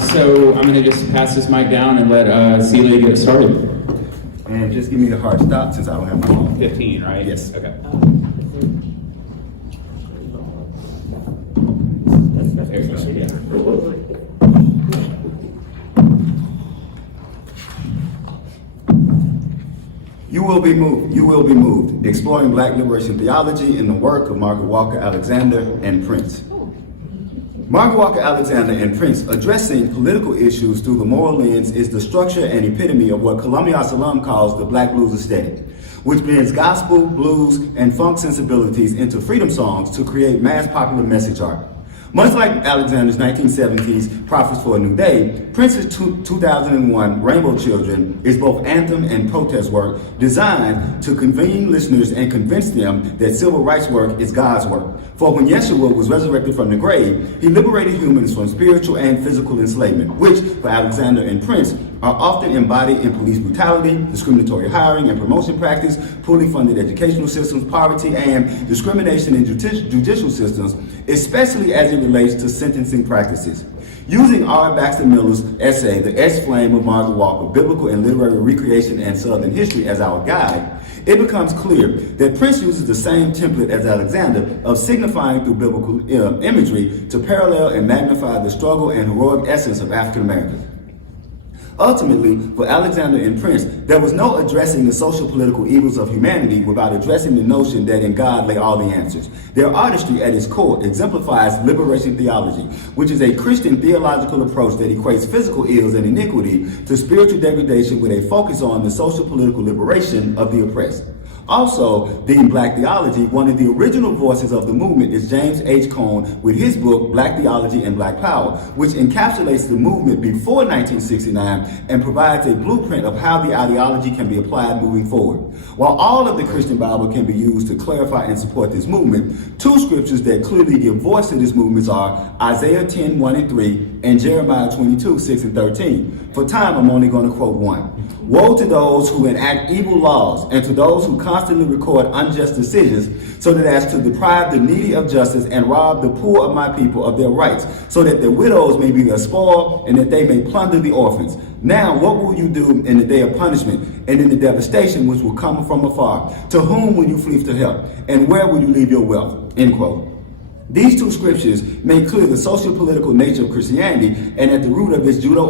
So I'm going to just pass this mic down and let c.Leigh get started. And just give me the hard stop since I don't have my phone. 15, right? Yes. Okay. There you go. Yeah. You will be moved. Exploring Black liberation theology in the work of Margaret Walker Alexander and Prince. Margaret Walker Alexander and Prince addressing political issues through the moral lens is the structure and epitome of what Columbia Asylum calls the Black blues aesthetic, which blends gospel, blues, and funk sensibilities into freedom songs to create mass popular message art. Much like Alexander's 1970s Prophets for a New Day, Prince's 2001 Rainbow Children is both anthem and protest work designed to convene listeners and convince them that civil rights work is God's work. For when Yeshua was resurrected from the grave, he liberated humans from spiritual and physical enslavement, which, for Alexander and Prince, are often embodied in police brutality, discriminatory hiring and promotion practice, poorly funded educational systems, poverty, and discrimination in judicial systems, especially as it relates to sentencing practices. Using R. Baxter Miller's essay, The Etched Flame of Margaret Walker, Biblical and Literary Recreation and Southern History as our guide, it becomes clear that Prince uses the same template as Alexander of signifying through biblical imagery to parallel and magnify the struggle and heroic essence of African Americans. Ultimately, for Alexander and Prince, there was no addressing the social political evils of humanity without addressing the notion that in God lay all the answers. Their artistry at its core exemplifies liberation theology, which is a Christian theological approach that equates physical ills and iniquity to spiritual degradation with a focus on the social political liberation of the oppressed. Also, deemed Black theology, one of the original voices of the movement is James H. Cone with his book, Black Theology and Black Power, which encapsulates the movement before 1969 and provides a blueprint of how the ideology can be applied moving forward. While all of the Christian Bible can be used to clarify and support this movement, two scriptures that clearly give voice to this movement are Isaiah 10, 1 and 3, and Jeremiah 22, 6 and 13. For time, I'm only going to quote one. Woe to those who enact evil laws and to those who constantly record unjust decisions, so that as to deprive the needy of justice and rob the poor of my people of their rights, so that the widows may be their spoil and that they may plunder the orphans. Now what will you do in the day of punishment and in the devastation which will come from afar? To whom will you flee to help? And where will you leave your wealth? End quote. These two scriptures make clear the socio-political nature of Christianity and at the root of its Judeo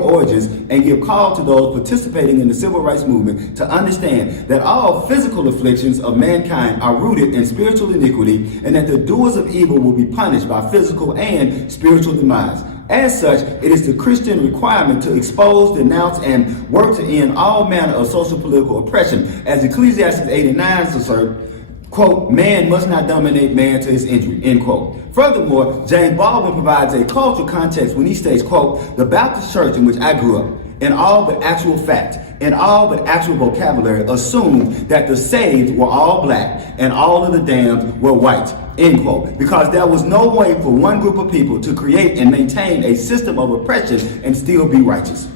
origins, and give call to those participating in the civil rights movement to understand that all physical afflictions of mankind are rooted in spiritual iniquity, and that the doers of evil will be punished by physical and spiritual demise. As such, it is the Christian requirement to expose, denounce, and work to end all manner of social-political oppression, as Ecclesiastes 89 asserts, quote, man must not dominate man to his injury, end quote. Furthermore, James Baldwin provides a cultural context when he states, quote, the Baptist church in which I grew up, in all but actual fact, in all but actual vocabulary, assumed that the saved were all Black and all of the damned were white, end quote. Because there was no way for one group of people to create and maintain a system of oppression and still be righteous.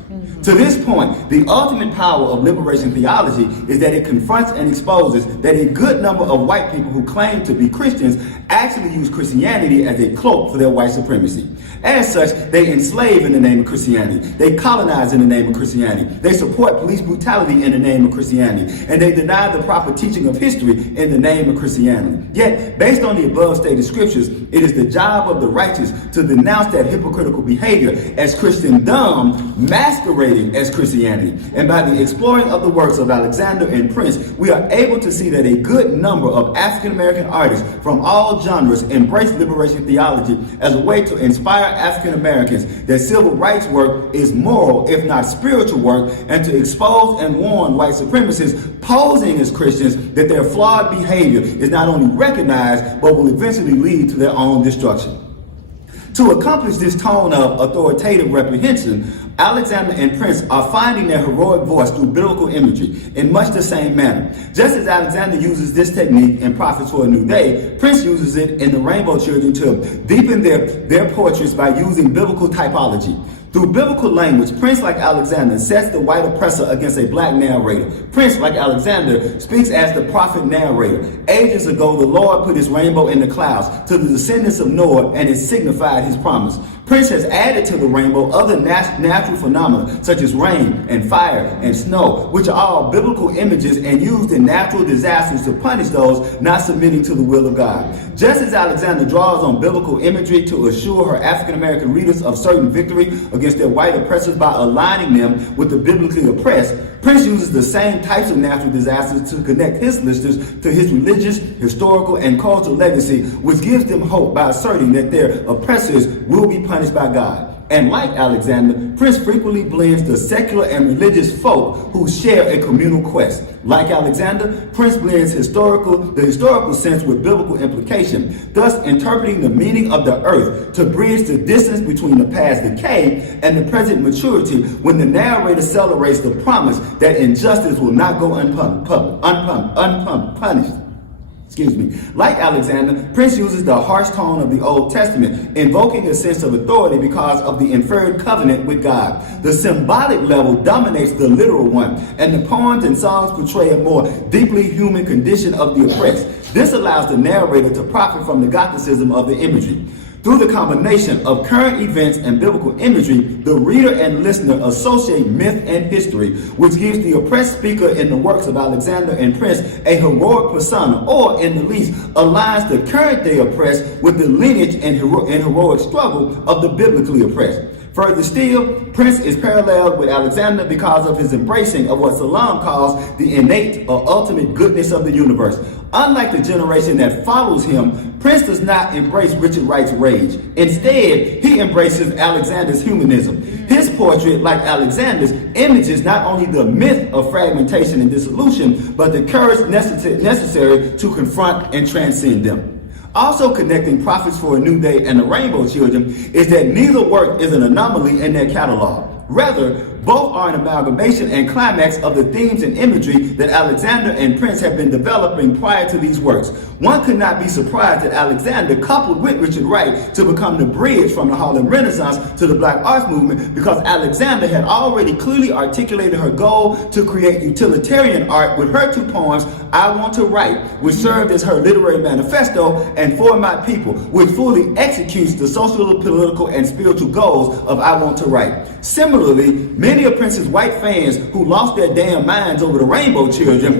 To this point, the ultimate power of liberation theology is that it confronts and exposes that a good number of white people who claim to be Christians actually use Christianity as a cloak for their white supremacy. As such, they enslave in the name of Christianity. They colonize in the name of Christianity. They support police brutality in the name of Christianity. And they deny the proper teaching of history in the name of Christianity. Yet, based on the above stated scriptures, it is the job of the righteous to denounce that hypocritical behavior as Christendom masquerading as Christianity. And by the exploring of the works of Alexander and Prince, we are able to see that a good number of African American artists from all genres embrace liberation theology as a way to inspire African Americans that civil rights work is moral, if not spiritual work, and to expose and warn white supremacists posing as Christians that their flawed behavior is not only recognized, but will eventually lead to their own destruction. To accomplish this tone of authoritative reprehension, Alexander and Prince are finding their heroic voice through biblical imagery in much the same manner. Just as Alexander uses this technique in Prophets for a New Day, Prince uses it in the Rainbow Children to deepen their portraits by using biblical typology. Through biblical language, Prince, like Alexander, sets the white oppressor against a Black narrator. Prince, like Alexander, speaks as the prophet narrator. Ages ago, the Lord put his rainbow in the clouds to the descendants of Noah, and it signified his promise. Prince has added to the rainbow other natural phenomena such as rain and fire and snow, which are all biblical images and used in natural disasters to punish those not submitting to the will of God. Just as Alexander draws on biblical imagery to assure her African American readers of certain victory against their white oppressors by aligning them with the biblically oppressed, Prince uses the same types of natural disasters to connect his listeners to his religious, historical, and cultural legacy, which gives them hope by asserting that their oppressors will be punished by God. And like Alexander, Prince frequently blends the secular and religious folk who share a communal quest. Like Alexander, Prince blends the historical sense with biblical implication, thus interpreting the meaning of the earth to bridge the distance between the past decay and the present maturity when the narrator celebrates the promise that injustice will not go unpunished. Like Alexander, Prince uses the harsh tone of the Old Testament, invoking a sense of authority because of the inferred covenant with God. The symbolic level dominates the literal one, and the poems and songs portray a more deeply human condition of the oppressed. This allows the narrator to profit from the Gothicism of the imagery. Through the combination of current events and biblical imagery, the reader and listener associate myth and history, which gives the oppressed speaker in the works of Alexander and Prince a heroic persona, or in the least, aligns the current day oppressed with the lineage and heroic struggle of the biblically oppressed. Further still, Prince is paralleled with Alexander because of his embracing of what Salam calls the innate or ultimate goodness of the universe. Unlike the generation that follows him, Prince does not embrace Richard Wright's rage. Instead, he embraces Alexander's humanism. His portrait, like Alexander's, images not only the myth of fragmentation and dissolution, but the courage necessary to confront and transcend them. Also connecting Prophets for a New Day and the Rainbow Children is that neither work is an anomaly in their catalog. Rather, both are an amalgamation and climax of the themes and imagery that Alexander and Prince have been developing prior to these works. One could not be surprised that Alexander coupled with Richard Wright to become the bridge from the Harlem Renaissance to the Black Arts Movement, because Alexander had already clearly articulated her goal to create utilitarian art with her two poems, I Want to Write, which served as her literary manifesto, and For My People, which fully executes the social, political, and spiritual goals of I Want to Write. Similarly, many of Prince's white fans who lost their damn minds over the Rainbow Children,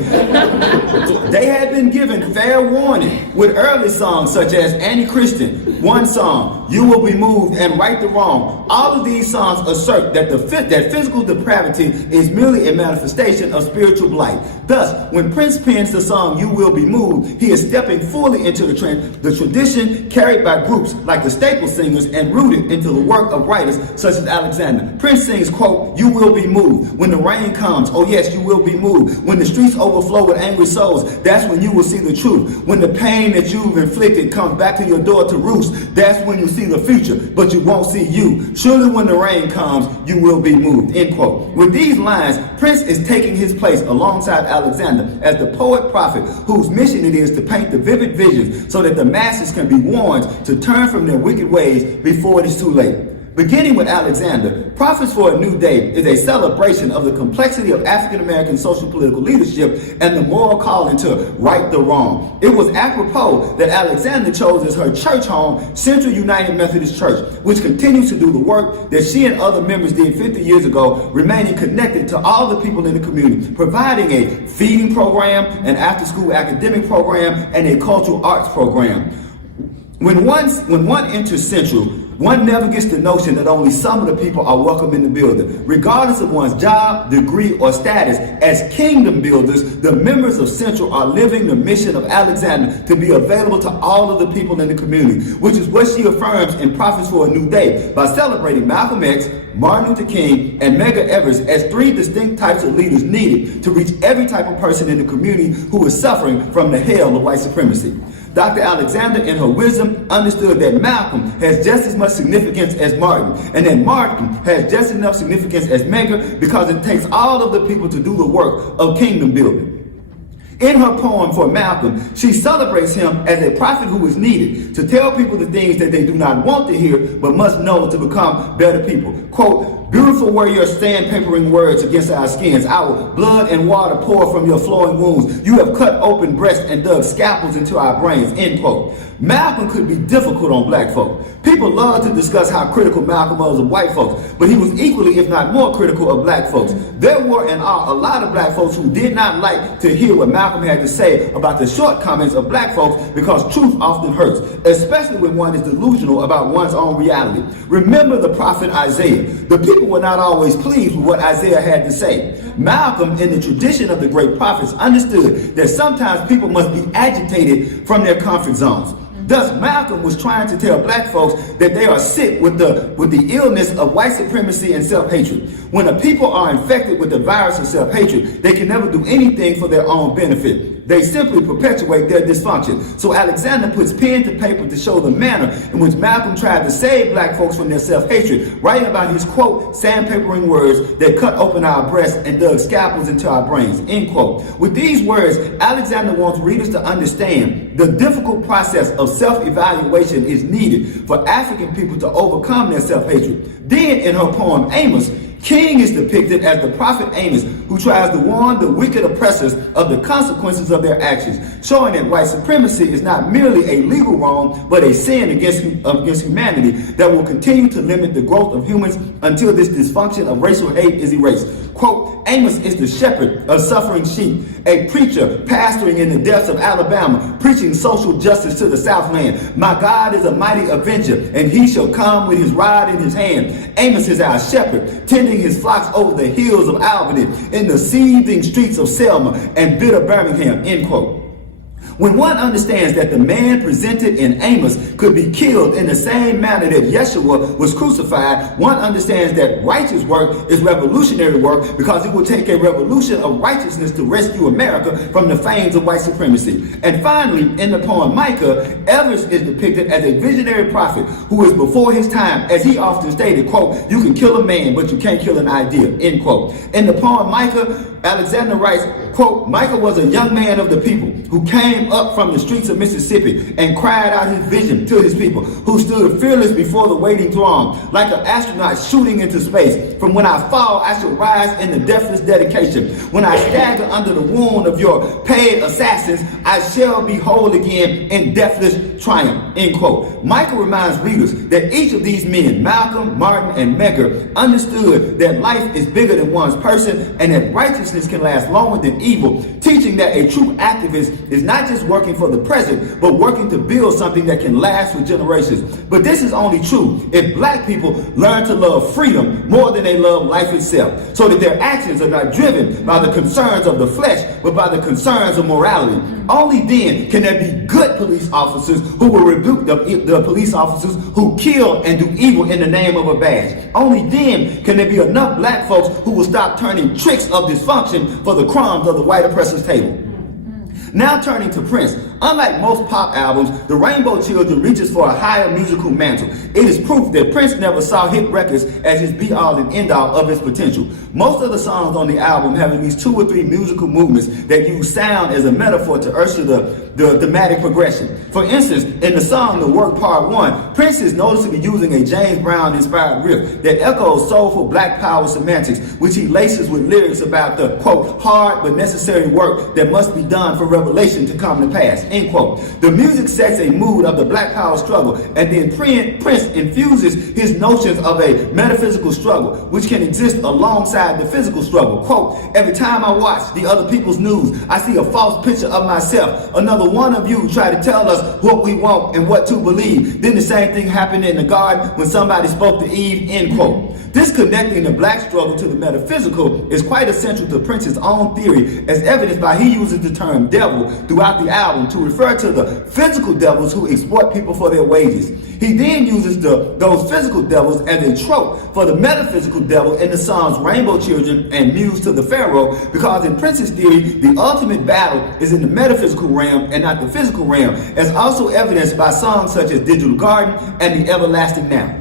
they had been given fair warning with early songs such as Anti-Christian, One Song, You Will Be Moved, and Right the Wrong. All of these songs assert that that physical depravity is merely a manifestation of spiritual blight. Thus, when Prince pens the song You Will Be Moved, he is stepping fully into the tradition carried by groups like the Staple Singers and rooted into the work of writers such as Alexander. Prince sings, quote, you will be moved. When the rain comes, oh yes, you will be moved. When the streets overflow with angry souls, that's when you will see the truth. When the pain that you've inflicted comes back to your door to roost, that's when you see the future, but you won't see you. Surely when the rain comes, you will be moved, end quote. With these lines, Prince is taking his place alongside Alexander as the poet prophet whose mission it is to paint the vivid visions so that the masses can be warned to turn from their wicked ways before it is too late. Beginning with Alexander, Prophets for a New Day is a celebration of the complexity of African American social political leadership and the moral calling to right the wrong. It was apropos that Alexander chose as her church home Central United Methodist Church, which continues to do the work that she and other members did 50 years ago, remaining connected to all the people in the community, providing a feeding program, an after-school academic program, and a cultural arts program. When one enters Central, one never gets the notion that only some of the people are welcome in the building. Regardless of one's job, degree, or status, as kingdom builders, the members of Central are living the mission of Alexander to be available to all of the people in the community, which is what she affirms in Prophets for a New Day by celebrating Malcolm X, Martin Luther King, and Medgar Evers as three distinct types of leaders needed to reach every type of person in the community who is suffering from the hell of white supremacy. Dr. Alexander, in her wisdom, understood that Malcolm has just as much significance as Martin, and that Martin has just enough significance as Medgar, because it takes all of the people to do the work of kingdom building. In her poem for Malcolm, she celebrates him as a prophet who is needed to tell people the things that they do not want to hear but must know to become better people. Quote, Beautiful were your sandpapering words against our skins. Our blood and water pour from your flowing wounds. You have cut open breasts and dug scalpels into our brains, end quote. Malcolm could be difficult on black folk. People love to discuss how critical Malcolm was of white folks, but he was equally, if not more critical of black folks. There were and are a lot of black folks who did not like to hear what Malcolm had to say about the shortcomings of black folks because truth often hurts, especially when one is delusional about one's own reality. Remember the prophet Isaiah. The people were not always pleased with what Isaiah had to say. Malcolm, in the tradition of the great prophets, understood that sometimes people must be agitated from their comfort zones. Thus, Malcolm was trying to tell black folks that they are sick with the illness of white supremacy and self-hatred. When a people are infected with the virus of self-hatred, they can never do anything for their own benefit. They simply perpetuate their dysfunction. So Alexander puts pen to paper to show the manner in which Malcolm tried to save black folks from their self-hatred, writing about his, quote, sandpapering words that cut open our breasts and dug scalpels into our brains, end quote. With these words, Alexander wants readers to understand the difficult process of self-evaluation is needed for African people to overcome their self-hatred. Then, in her poem Amos, King is depicted as the prophet Amos, who tries to warn the wicked oppressors of the consequences of their actions, showing that white supremacy is not merely a legal wrong, but a sin against humanity that will continue to limit the growth of humans until this dysfunction of racial hate is erased. Quote, Amos is the shepherd of suffering sheep, a preacher pastoring in the depths of Alabama, preaching social justice to the Southland. My God is a mighty avenger, and he shall come with his rod in his hand. Amos is our shepherd, tending his flocks over the hills of Albany, in the seething streets of Selma and bitter Birmingham, end quote. When one understands that the man presented in Amos could be killed in the same manner that Yeshua was crucified, one understands that righteous work is revolutionary work because it will take a revolution of righteousness to rescue America from the fangs of white supremacy. And finally, in the poem Micah, Evers is depicted as a visionary prophet who is before his time, as he often stated, quote, you can kill a man, but you can't kill an idea, end quote. In the poem Micah, Alexander writes, quote, Micah was a young man of the people who came up from the streets of Mississippi and cried out his vision to his people, who stood fearless before the waiting throng, like an astronaut shooting into space. From when I fall, I shall rise in the deathless dedication. When I stagger under the wound of your paid assassins, I shall be whole again in deathless triumph, end quote. Micah reminds readers that each of these men, Malcolm, Martin, and Medgar, understood that life is bigger than one's person and that righteousness can last longer than evil, teaching that a true activist is not just working for the present, but working to build something that can last for generations. But this is only true if black people learn to love freedom more than they love life itself, so that their actions are not driven by the concerns of the flesh, but by the concerns of morality. Only then can there be good police officers who will rebuke the police officers who kill and do evil in the name of a badge. Only then can there be enough black folks who will stop turning tricks of dysfunction for the crumbs of the white oppressor's table. Now turning to Prince, unlike most pop albums, The Rainbow Children reaches for a higher musical mantle. It is proof that Prince never saw hit records as his be-all and end-all of his potential. Most of the songs on the album have at least 2 or 3 musical movements that use sound as a metaphor to usher the thematic progression. For instance, in the song The Work Part 1, Prince is noticeably using a James Brown-inspired riff that echoes soulful black power semantics, which he laces with lyrics about the, quote, hard but necessary work that must be done for revelation to come to pass, end quote. The music sets a mood of the black power struggle, and then Prince infuses his notions of a metaphysical struggle, which can exist alongside the physical struggle. Quote, every time I watch the other people's news, I see a false picture of myself. Another one of you try to tell us what we want and what to believe. Then the same thing happened in the garden when somebody spoke to Eve, end quote. This connecting the black struggle to the metaphysical is quite essential to Prince's own theory, as evidenced by he uses the term devil throughout the album to refer to the physical devils who exploit people for their wages. He then uses those physical devils as a trope for the metaphysical devil in the songs Rainbow Children and Muse to the Pharaoh, because in Prince's theory, the ultimate battle is in the metaphysical realm and not the physical realm, as also evidenced by songs such as Digital Garden and The Everlasting Now.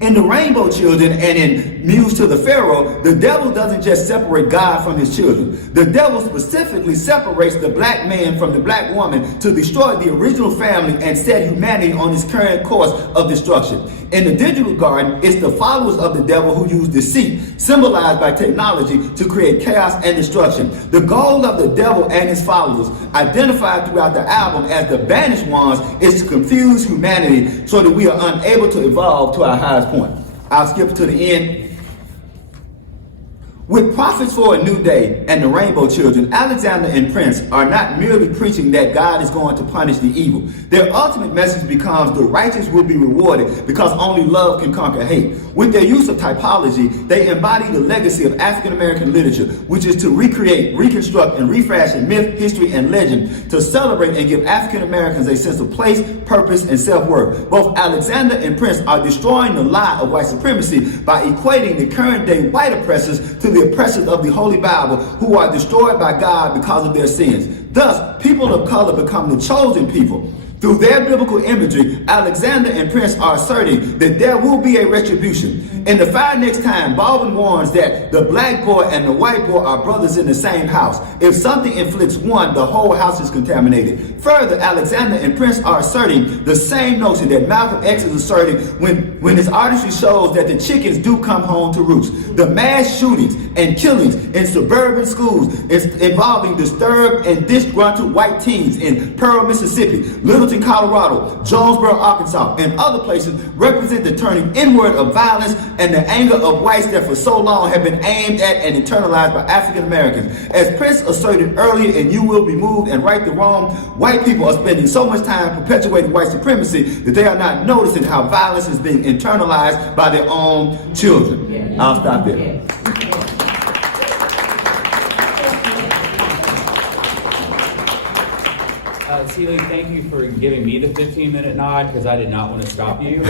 In the Rainbow Children and in Muse to the Pharaoh, the devil doesn't just separate God from his children. The devil specifically separates the black man from the black woman to destroy the original family and set humanity on its current course of destruction. In the digital garden, it's the followers of the devil who use deceit, symbolized by technology, to create chaos and destruction. The goal of the devil and his followers, identified throughout the album as the banished ones, is to confuse humanity so that we are unable to evolve to our highest point. I'll skip to the end. With Prophets for a New Day and the Rainbow Children, Alexander and Prince are not merely preaching that God is going to punish the evil. Their ultimate message becomes the righteous will be rewarded because only love can conquer hate. With their use of typology, they embody the legacy of African American literature, which is to recreate, reconstruct, and refashion myth, history, and legend to celebrate and give African Americans a sense of place, purpose, and self-worth. Both Alexander and Prince are destroying the lie of white supremacy by equating the current day white oppressors to the oppressors of the Holy Bible, who are destroyed by God because of their sins. Thus, people of color become the chosen people. Through their biblical imagery, Alexander and Prince are asserting that there will be a retribution. In The Fire Next Time, Baldwin warns that the black boy and the white boy are brothers in the same house. If something inflicts one, the whole house is contaminated. Further, Alexander and Prince are asserting the same notion that Malcolm X is asserting when his artistry shows that the chickens do come home to roost. The mass shootings and killings in suburban schools involving disturbed and disgruntled white teens in Pearl, Mississippi, Littleton, Colorado, Jonesboro, Arkansas, and other places represent the turning inward of violence and the anger of whites that for so long have been aimed at and internalized by African Americans. As Prince asserted earlier in You Will Be Moved and Right the Wrong, white people are spending so much time perpetuating white supremacy that they are not noticing how violence is being internalized by their own children. I'll stop there. C. Leigh, thank you for giving me the 15-minute nod because I did not want to stop you.